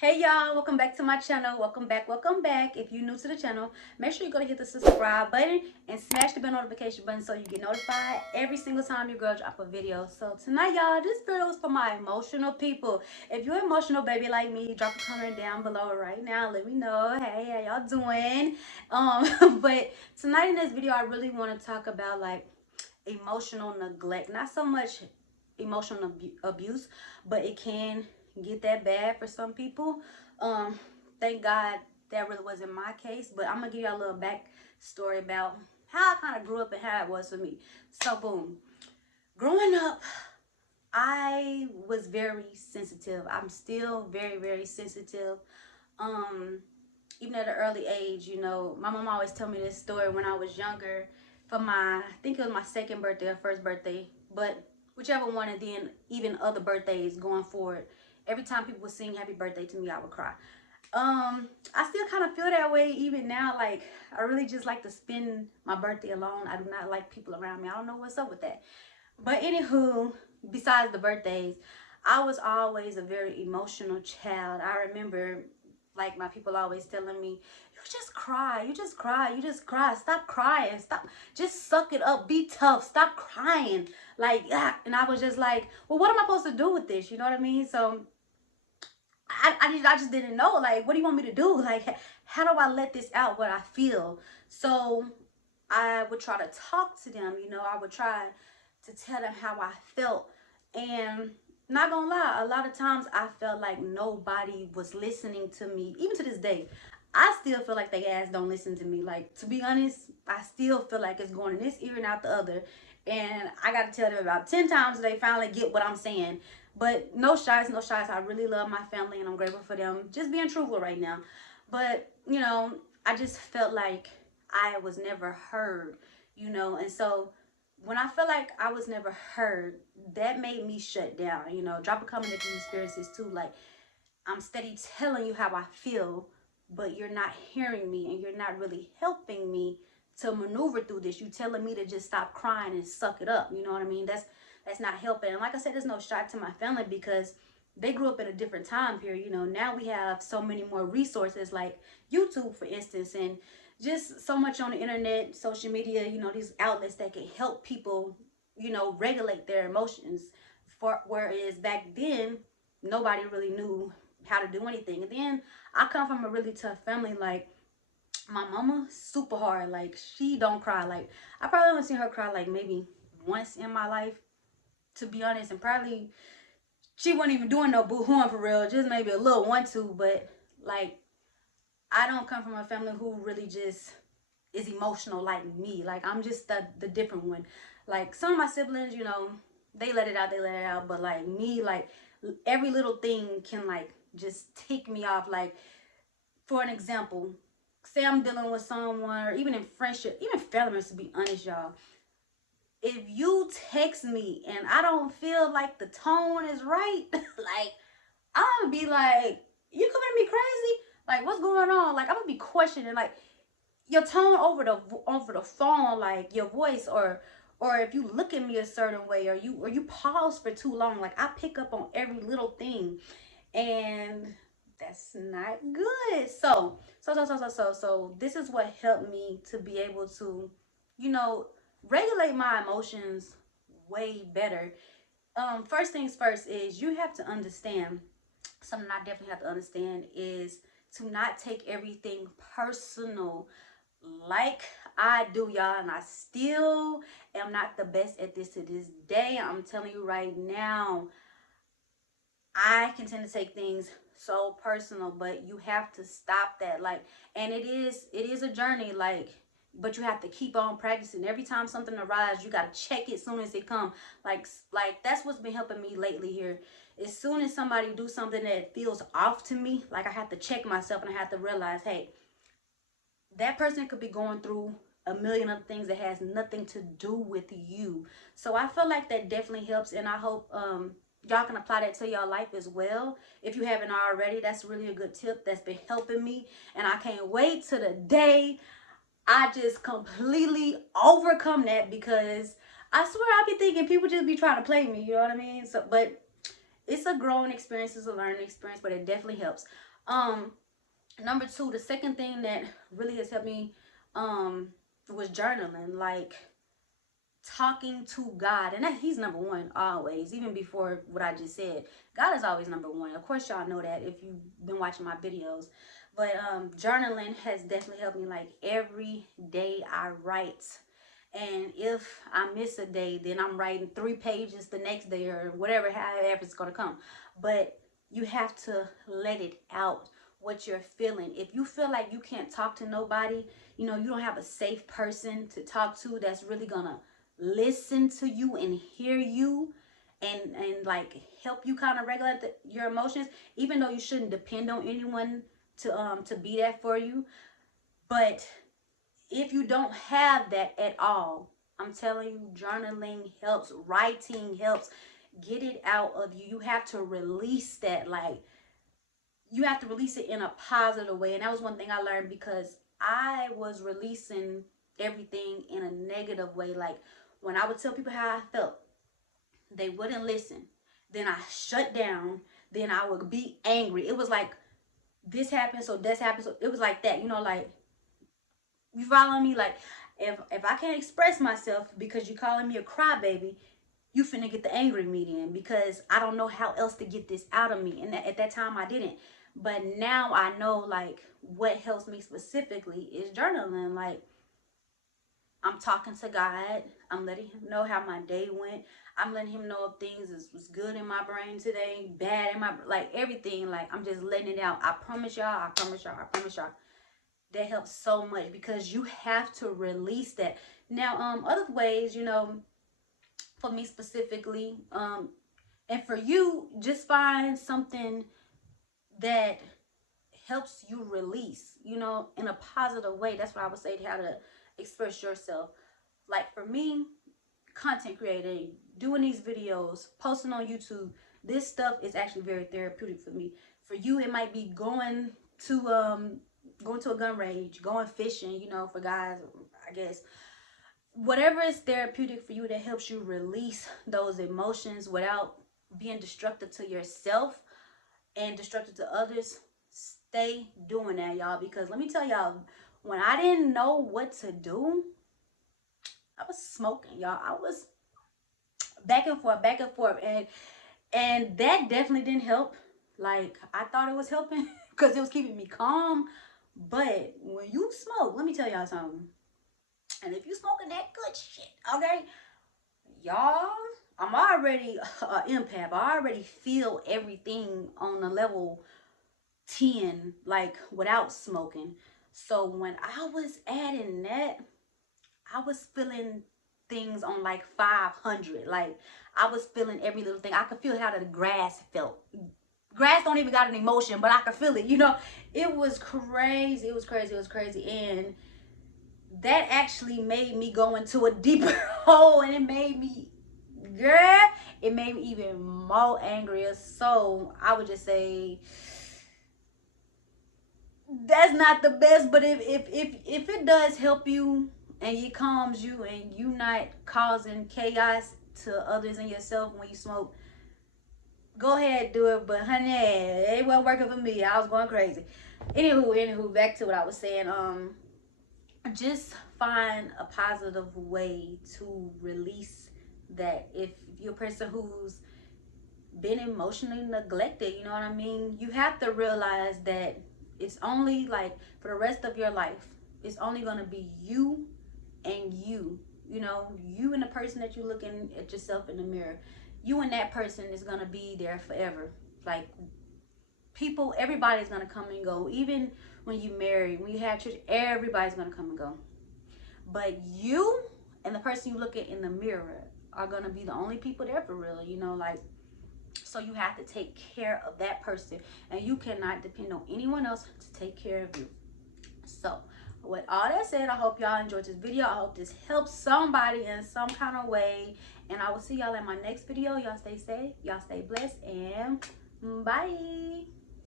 Hey y'all, welcome back to my channel. Welcome back. If you're new to the channel, make sure you go to hit the subscribe button and smash the bell notification button so you get notified every single time your girl drop a video. So tonight, y'all, this video is for my emotional people. If you're emotional baby like me, drop a comment down below right now. Let me know, hey, how y'all doing? But tonight in this video, I really want to talk about like emotional neglect. Not so much emotional abuse, but it can get that bad for some people. Um, thank God that really wasn't my case, but I'm gonna give y'all a little back story about how I kind of grew up and how it was for me. So boom, growing up, I was very sensitive. I'm still very sensitive. Um, Even at an early age, my mom always told me this story when I was younger for I think it was my second birthday or first birthday, but whichever one, and then even other birthdays going forward, every time people would sing happy birthday to me, I would cry. I still kind of feel that way even now. Like, I really just like to spend my birthday alone. I do not like people around me. I don't know what's up with that. But anywho, besides the birthdays, I was always a very emotional child. I remember like my people always telling me, you just cry, you just cry, you just cry. Stop crying. Stop. Just suck it up. Be tough. Stop crying. Like, ah. And I was just like, well, what am I supposed to do with this? You know what I mean? So I just didn't know. Like, what do you want me to do? Like, how do I let this out what I feel? So I would try to talk to them. I would try to tell them how I felt. And not gonna lie, a lot of times I felt like nobody was listening to me. Even to this day, I still feel like they ass don't listen to me. Like, to be honest, I still feel like it's going in this ear and out the other. And I got to tell them about 10 times so they finally get what I'm saying. But no shots, no shots. I really love my family and I'm grateful for them. Just being truthful right now. But, I just felt like I was never heard, and so when I felt like I was never heard, that made me shut down. Drop a comment if you experience this too. Like, I'm steady telling you how I feel, but you're not hearing me and you're not really helping me to maneuver through this. You telling me to just stop crying and suck it up. You know what I mean? That's not helping. And like I said, there's no shot to my family because they grew up in a different time period. Now we have so many more resources like YouTube, for instance, and just so much on the internet, social media, these outlets that can help people, regulate their emotions. Whereas back then, nobody really knew how to do anything. And then I come from a really tough family. Like, my mama, super hard. Like, she don't cry. Like, I probably only seen her cry like maybe once in my life, to be honest. And probably she wasn't even doing no boo-hooing for real. Just maybe a little one, two. But like, I don't come from a family who really just is emotional like me. Like, I'm just the different one. Like, some of my siblings, they let it out, but like me, like, every little thing can like just tick me off. Like, for an example, say I'm dealing with someone, or even in friendship, even family, to be honest, y'all, if you text me and I don't feel like the tone is right, like, I'm gonna be like, you coming at me crazy? Like, what's going on? Like, I'm gonna be questioning, like, your tone over the phone, like your voice, or if you look at me a certain way, or you pause for too long. Like, I pick up on every little thing, and that's not good. So this is what helped me to be able to, you know, regulate my emotions way better. First things first is you have to understand, something I definitely have to understand is to not take everything personal like I do, y'all. And I still am not the best at this to this day. I'm telling you right now, I can tend to take things so personal, but you have to stop that. Like, and it is a journey, like, but you have to keep on practicing. Every time something arises, you gotta check it as soon as it come. Like that's what's been helping me lately here. As soon as somebody do something that feels off to me, like, I have to check myself and I have to realize, hey, that person could be going through a million other things that has nothing to do with you. So I feel like that definitely helps, and I hope y'all can apply that to your life as well. If you haven't already, that's really a good tip that's been helping me, and I can't wait to the day I just completely overcome that, because I swear I be thinking people just be trying to play me, you know what I mean? So, but it's a growing experience, it's a learning experience, but it definitely helps. Number two, the second thing that really has helped me was journaling, like talking to God. And that, he's number one always, even before what I just said. God is always number one. Of course, y'all know that if you've been watching my videos. But journaling has definitely helped me. Like every day I write. And if I miss a day, then I'm writing 3 pages the next day or whatever, however it's going to come. But you have to let it out, what you're feeling. If you feel like you can't talk to nobody, you know, you don't have a safe person to talk to that's really going to listen to you and hear you and like help you kind of regulate your emotions, even though you shouldn't depend on anyone to be that for you. But if you don't have that at all, I'm telling you, journaling helps, writing helps. Get it out of you. You have to release that. Like, you have to release it in a positive way. And that was one thing I learned, because I was releasing everything in a negative way. Like, when I would tell people how I felt, they wouldn't listen. Then I shut down. Then I would be angry. It was like, this happened, so this happened. So it was like that, you know, like, you follow me? Like, if I can't express myself because you're calling me a crybaby, you finna get the angry median, because I don't know how else to get this out of me. And at that time I didn't. But now I know, like, what helps me specifically is journaling. Like, I'm talking to God. I'm letting him know how my day went. I'm letting him know if things was good in my brain today, bad in my, like, everything. Like, I'm just letting it out. I promise y'all, I promise y'all, I promise y'all. That helps so much, because you have to release that. Now, other ways, you know, for me specifically, and for you, just find something that helps you release, you know, in a positive way. That's what I would say, to how to express yourself. Like for me, content creating, doing these videos, posting on YouTube, this stuff is actually very therapeutic for me. For you, it might be going to a gun range, going fishing, you know, for guys, I guess. Whatever is therapeutic for you that helps you release those emotions without being destructive to yourself and destructive to others, stay doing that, y'all. Because let me tell y'all, when I didn't know what to do, I was smoking, y'all. I was back and forth, and that definitely didn't help. Like, I thought it was helping because it was keeping me calm. But when you smoke, let me tell y'all something. And if you smoking that good shit, okay, y'all, I'm already an empath. I already feel everything on a level 10, like, without smoking. So when I was adding that, I was feeling things on like 500. Like, I was feeling every little thing. I could feel how the grass felt. Grass don't even got an emotion, but I could feel it, you know. It was crazy. It was crazy. It was crazy. And that actually made me go into a deeper hole, and it made me, girl, it made me even more angrier. So I would just say that's not the best, but if it does help you and it calms you and you not causing chaos to others and yourself when you smoke, go ahead, do it. But honey, it wasn't working for me. I was going crazy. Anywho, back to what I was saying. Just find a positive way to release that. If you're a person who's been emotionally neglected, you know what I mean, you have to realize that it's only, like, for the rest of your life, it's only going to be you and you know, you and the person that you're looking at yourself in the mirror, you and that person is going to be there forever. Like, people, everybody's going to come and go. Even when you marry, when you have children, everybody's going to come and go. But you and the person you look at in the mirror are going to be the only people there for real, you know. Like, so you have to take care of that person, and you cannot depend on anyone else to take care of you. So with all that said, I hope y'all enjoyed this video. I hope this helps somebody in some kind of way, and I will see y'all in my next video. Y'all stay safe, y'all stay blessed, and bye.